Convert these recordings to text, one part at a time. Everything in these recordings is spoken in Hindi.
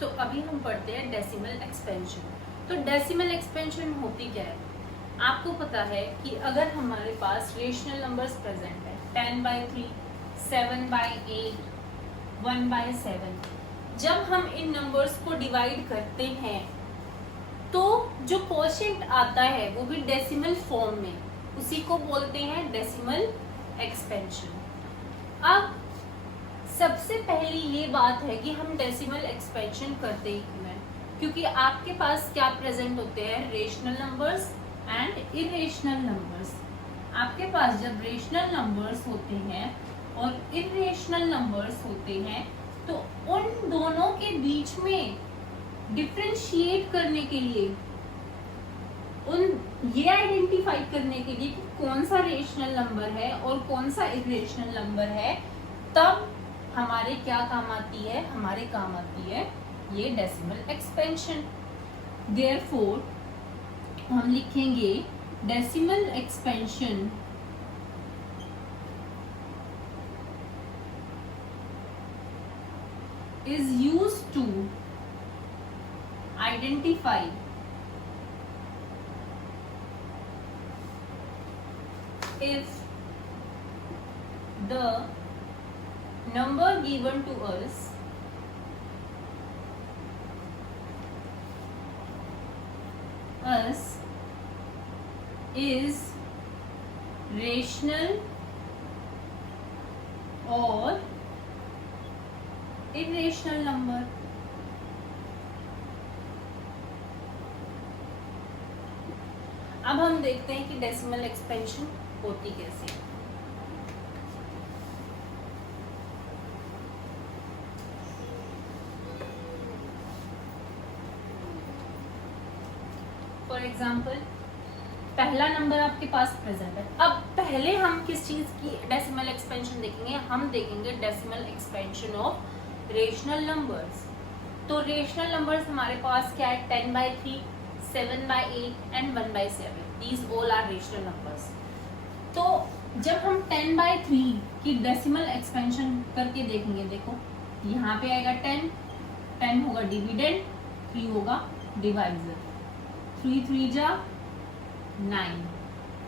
तो अभी हम पढ़ते हैं डेसिमल एक्सपेंशन। तो डेसिमल एक्सपेंशन होती क्या है? आपको पता है कि अगर हमारे पास रेशनल नंबर्स प्रेजेंट है 10/3, 7/8, 1/7, जब हम इन नंबर्स को डिवाइड करते हैं तो जो क्वोशिएंट आता है वो भी डेसिमल फॉर्म में, उसी को बोलते हैं डेसिमल एक्सपेंशन। अब सबसे पहली ये बात है कि हम डेसिमल एक्सपेंशन करते ही क्यों हैं? क्योंकि आपके पास क्या प्रेजेंट होते हैं? Rational numbers and irrational numbers. आपके पास जब रेशनल नंबर्स होते हैं और इरेशनल नंबर्स होते हैं तो उन दोनों के बीच में डिफरेंशिएट करने के लिए, ये आइडेंटिफाई करने के लिए कि कौन सा रेशनल नंबर है और कौन सा इरेशनल नंबर है, तब हमारे क्या काम आती है? हमारे काम आती है ये डेसिमल एक्सपेंशन। देयरफॉर हम लिखेंगे decimal expansion is used to identify if the number given to us is rational or irrational number। अब हम देखते हैं कि डेसिमल एक्सपेंशन होती कैसे है। फॉर एग्जाम्पल पहला नंबर आपके पास प्रेजेंट है। अब पहले हम किस चीज की डेसिमल एक्सपेंशन देखेंगे? हम देखेंगे decimal expansion of rational numbers. तो रेशनल नंबर्स हमारे पास क्या है? 10/3, 7/8 and 1/7। These all are rational numbers. तो जब हम 10/3 की डेसिमल एक्सपेंशन करके देखेंगे, देखो यहाँ पे आएगा 10 होगा डिविडेंड, 3 होगा डिवाइजर। 3 3 जा 9,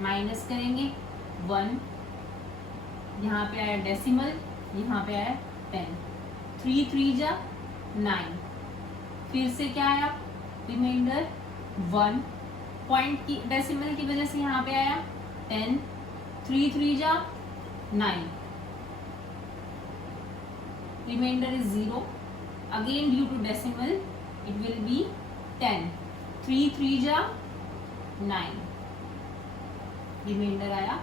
माइनस करेंगे 1, यहाँ पे आया डेसिमल, यहाँ पे आया 10। 3 3 जा 9, फिर से क्या आया? रिमाइंडर 1, पॉइंट की डेसिमल की वजह से यहाँ पे आया 10। 3 3 जा 9, remainder is 0। Again due to decimal it will be 10। 3 3 जा 9, रिमाइंडर आया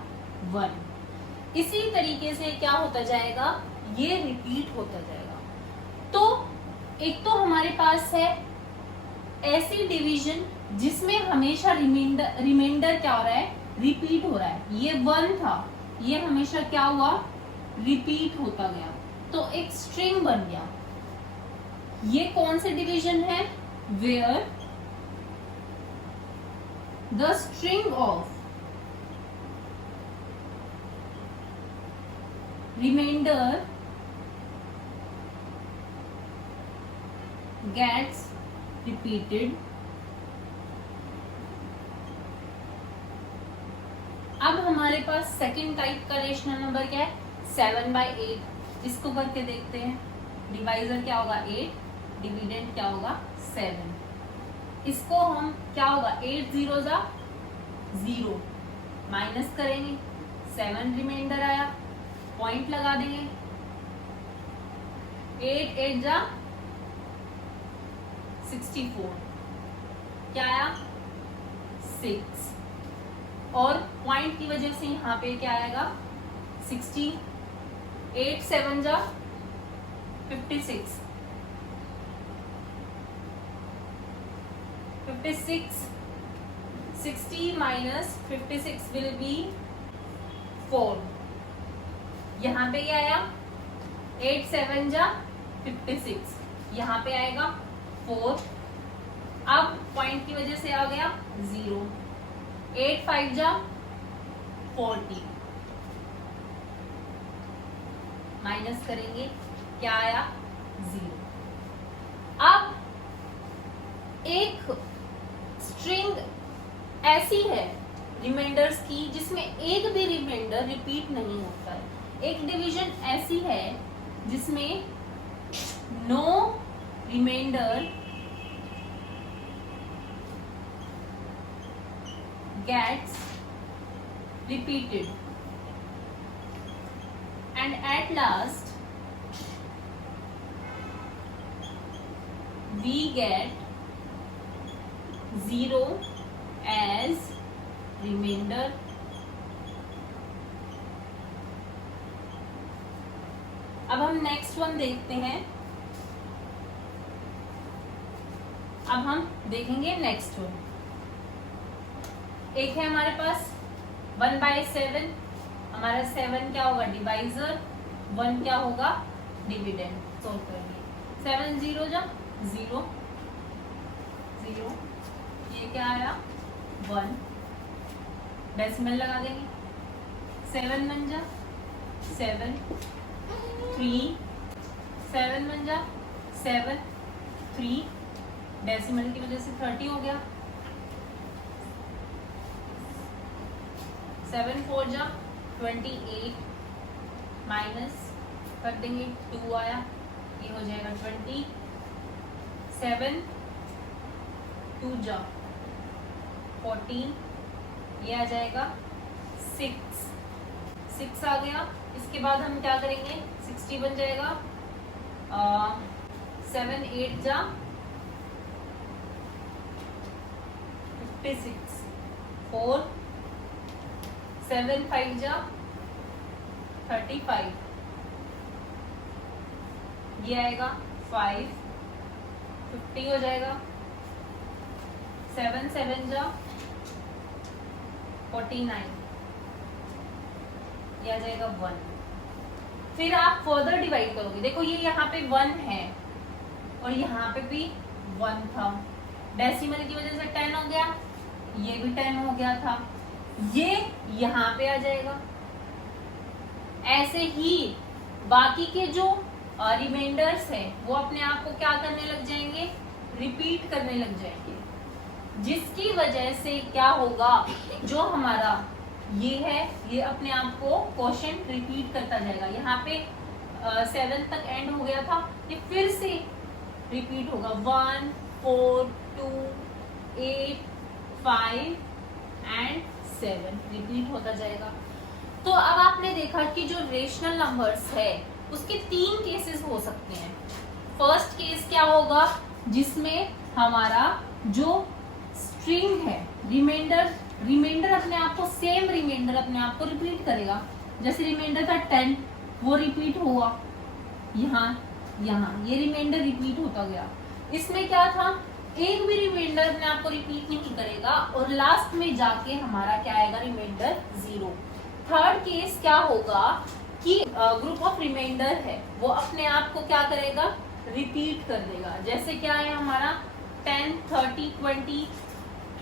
1। इसी तरीके से क्या होता जाएगा? ये रिपीट होता जाएगा। तो एक तो हमारे पास है ऐसी डिवीजन जिसमें हमेशा रिमाइंडर क्या हो रहा है? रिपीट हो रहा है। ये 1 था, ये हमेशा क्या हुआ? रिपीट होता गया, तो एक स्ट्रिंग बन गया। ये कौन सी डिवीजन है? Where the string of remainder gets repeated। अब हमारे पास सेकंड टाइप का रेशनल नंबर क्या है? 7/8। इसको करके देखते हैं। डिवाइजर क्या होगा? 8, डिविडेंड क्या होगा? 7। इसको हम क्या होगा? 8 0 जा 0, माइनस करेंगे 7, रिमाइंडर आया, पॉइंट लगा देंगे। 8 8 जा 64, क्या आया? 6, और पॉइंट की वजह से यहाँ पे क्या आएगा? 60। 8 7 जा 56, 60 minus 56 will be 4। यहाँ पे क्या आया? 8 7 जा 56, यहाँ पे आएगा 4। अब पॉइंट की वजह से आ गया 0। 8 5 जा 40, माइनस करेंगे क्या आया? 0। अब एक स्ट्रिंग ऐसी है रिमाइंडर्स की जिसमें एक भी रिमाइंडर रिपीट नहीं होता है। एक डिवीजन ऐसी है जिसमें no reminder gets repeated, and at last we get 0 as remainder. अब हम नेक्स्ट वन देखते हैं। अब हम देखेंगे नेक्स्ट वन। एक है हमारे पास 1/7, हमारा 7 क्या होगा डिवाइजर, 1 क्या होगा डिविडेंड। सोल्व करेंगे 7 0 जा 0 0, ये क्या आया 1, डेसिमल लगा देंगे 7 1 जा 7 3, 7 1 जा 7 3, डेसिमल की वजह से 30 हो गया 7 4 जा 28, माइनस कर देंगे 2 आया, ये हो जाएगा 20, 7 2 जा 14, ये आ जाएगा 6 आ गया। इसके बाद हम क्या करेंगे 60 बन जाएगा 7 8 जा 56, 4 7 5 जा 35, ये आएगा 5 50 हो जाएगा 7 7 जा 49, ये आ जाएगा 1। फिर आप फर्दर डिवाइड करोगे, देखो ये यहाँ पे 1 है और यहाँ पे भी 1 था, डेसिमल की वजह से 10 हो गया, ये भी 10 हो गया था, ये यहाँ पे आ जाएगा। ऐसे ही बाकी के जो रिमाइंडर्स है वो अपने आप को क्या करने लग जाएंगे, रिपीट करने लग जाएंगे, जिसकी वजह से क्या होगा, जो हमारा ये है ये अपने आप को क्वेश्चन रिपीट करता जाएगा। यहाँ पे 7 तक एंड हो गया था, ये फिर से रिपीट होगा 1 4 2 8 5 एंड 7 रिपीट होता जाएगा। तो अब आपने देखा कि जो रेशनल नंबर्स है उसके 3 केसेस हो सकते हैं। फर्स्ट केस क्या होगा, जिसमें हमारा जो स्ट्रिंग है रिमाइंडर अपने आप को सेम रिमाइंडर अपने आप को रिपीट करेगा। जैसे रिमाइंडर था 10, वो रिपीट हुआ यहाँ ये रिमाइंडर रिपीट होता गया। इसमें क्या था, एक भी रिमाइंडर अपने आप को रिपीट नहीं करेगा और लास्ट में जाके हमारा क्या आएगा, रिमाइंडर 0। थर्ड केस क्या होगा कि ग्रुप ऑफ रिमाइंडर है वो अपने आप को क्या करेगा, रिपीट कर देगा। जैसे क्या है हमारा 10 30 20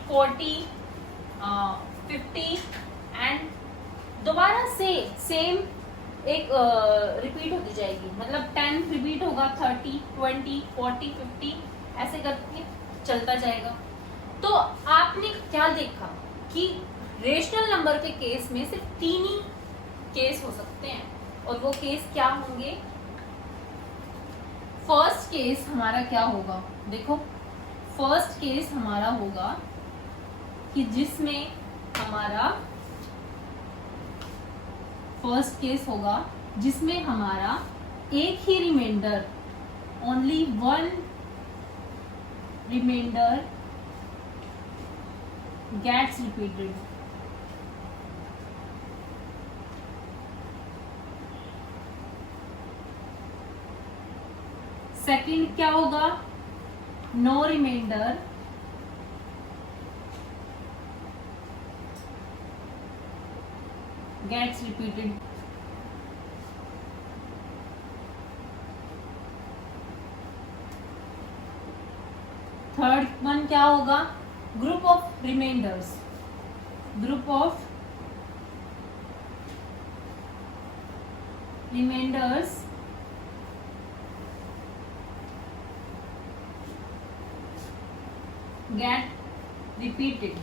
40 50 एंड दोबारा से सेम एक रिपीट होती जाएगी, मतलब 10 रिपीट होगा 30 20 40 50 ऐसे करके चलता जाएगा। तो आपने क्या देखा कि रेशनल नंबर के केस में सिर्फ 3 ही केस हो सकते हैं और वो केस क्या होंगे। फर्स्ट केस हमारा क्या होगा, देखो फर्स्ट केस हमारा होगा कि जिसमें हमारा फर्स्ट केस होगा जिसमें हमारा एक ही reminder, only 1 reminder gets repeated। Second क्या होगा, no reminder gets repeated। Third one क्या होगा, group of reminders get repeated.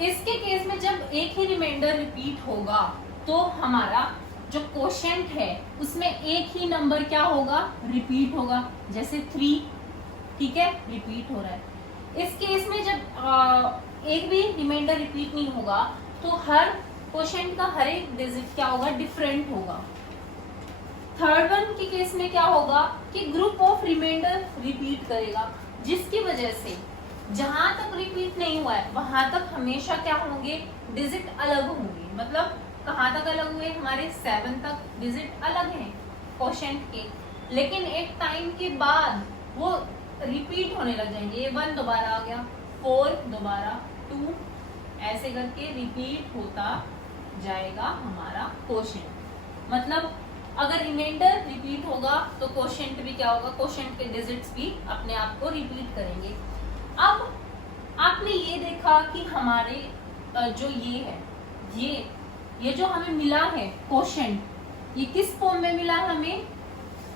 इसके केस में जब एक ही रिमाइंडर रिपीट होगा तो हमारा जो कोशेंट है उसमें एक ही नंबर क्या होगा, रिपीट होगा। जैसे 3, ठीक है, रिपीट हो रहा है। इस केस में जब एक भी रिमाइंडर रिपीट नहीं होगा तो हर कोशेंट का हर एक डिजिट क्या होगा, डिफरेंट होगा। थर्ड वन के केस में क्या होगा कि ग्रुप ऑफ रिमाइंडर रिपीट करेगा, जिसकी वजह से जहां तक रिपीट नहीं हुआ है वहां तक हमेशा क्या होंगे, डिजिट अलग होंगे। मतलब कहां तक अलग हुए, हमारे 7 तक डिजिट अलग हैं कोशेंट के, लेकिन एक टाइम के बाद वो रिपीट होने लग जाएंगे। ये 1 दोबारा आ गया, 4 दोबारा, 2, ऐसे करके रिपीट होता जाएगा हमारा कोशेंट। मतलब अगर रिमाइंडर रिपीट होगा तो कोशेंट भी क्या होगा, कोशेंट के डिजिट्स भी अपने आप को रिपीट करेंगे। अब आपने ये देखा कि हमारे जो ये है, ये जो हमें मिला है कोशेंट, ये किस फॉर्म में मिला हमें,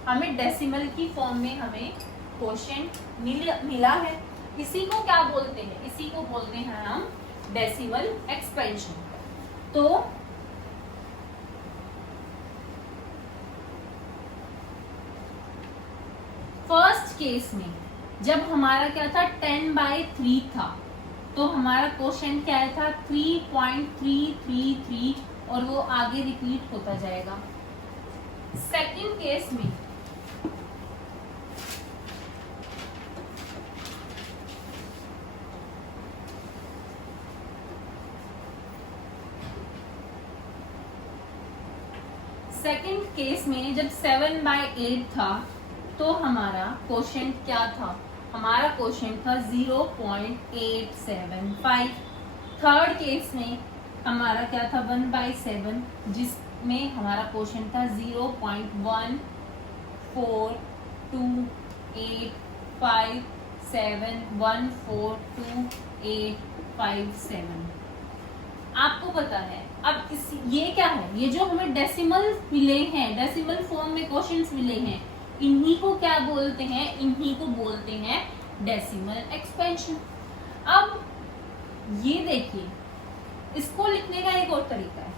हमें डेसिमल की फॉर्म में हमें कोशेंट मिला है। इसी को क्या बोलते हैं, इसी को बोलते हैं हम डेसिमल एक्सपेंशन। तो फर्स्ट केस में जब हमारा क्या था, 10/3 था, तो हमारा कोशेंट क्या था, 3.333, और वो आगे रिपीट होता जाएगा। सेकंड केस में जब 7/8 था तो हमारा कोशेंट क्या था, हमारा कोशेंट था 0.875। थर्ड केस में हमारा क्या था, 1/7, जिसमें हमारा कोशेंट था 0.1428571428557। आपको पता है अब ये क्या है, ये जो हमें डेसिमल मिले हैं, डेसिमल फॉर्म में क्वेश्चंस मिले हैं, इन्हीं को क्या बोलते हैं, इन्हीं को बोलते हैं डेसिमल एक्सपेंशन। अब ये देखिए, इसको लिखने का एक और तरीका है।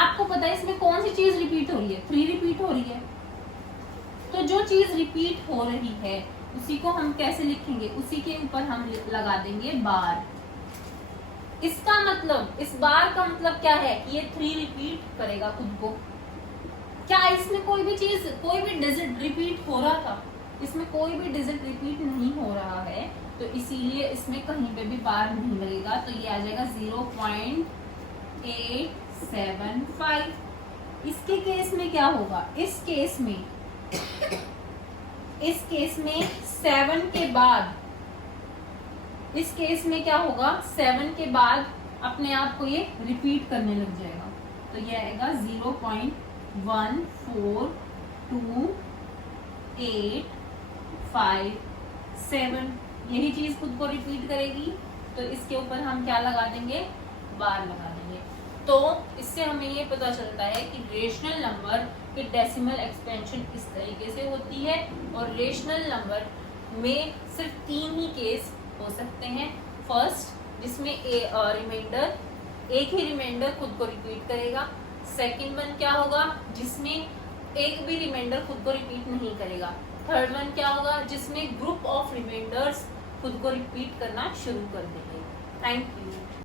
आपको पता है इसमें कौन सी चीज रिपीट हो रही है, 3 रिपीट हो रही है। तो जो चीज रिपीट हो रही है उसी को हम कैसे लिखेंगे, उसी के ऊपर हम लगा देंगे बार। इसका मतलब, इस बार का मतलब क्या है, ये 3 रिपीट करेगा खुद को। क्या इसमें कोई भी चीज, कोई भी डिजिट रिपीट हो रहा था, इसमें कोई भी डिजिट रिपीट नहीं हो रहा है, तो इसीलिए इसमें कहीं पे भी बार नहीं लगेगा, तो ये आ जाएगा 0.875। इसके केस में क्या होगा, इस केस में 7 के बाद, इस केस में क्या होगा, 7 के बाद अपने आप को ये रिपीट करने लग जाएगा, तो ये आएगा 0.1428557। यही चीज खुद को रिपीट करेगी, तो इसके ऊपर हम क्या लगा देंगे, बार लगा देंगे। तो इससे हमें ये पता चलता है कि रेशनल नंबर की डेसिमल एक्सपेंशन इस तरीके से होती है, और रेशनल नंबर में सिर्फ 3 ही केस हो सकते हैं। फर्स्ट, जिसमें रिमाइंडर, एक ही रिमाइंडर खुद को रिपीट करेगा। सेकंड वन क्या होगा, जिसमें एक भी रिमाइंडर खुद को रिपीट नहीं करेगा। थर्ड वन क्या होगा, जिसमें ग्रुप ऑफ रिमाइंडर्स खुद को रिपीट करना शुरू कर देंगे। Thank you.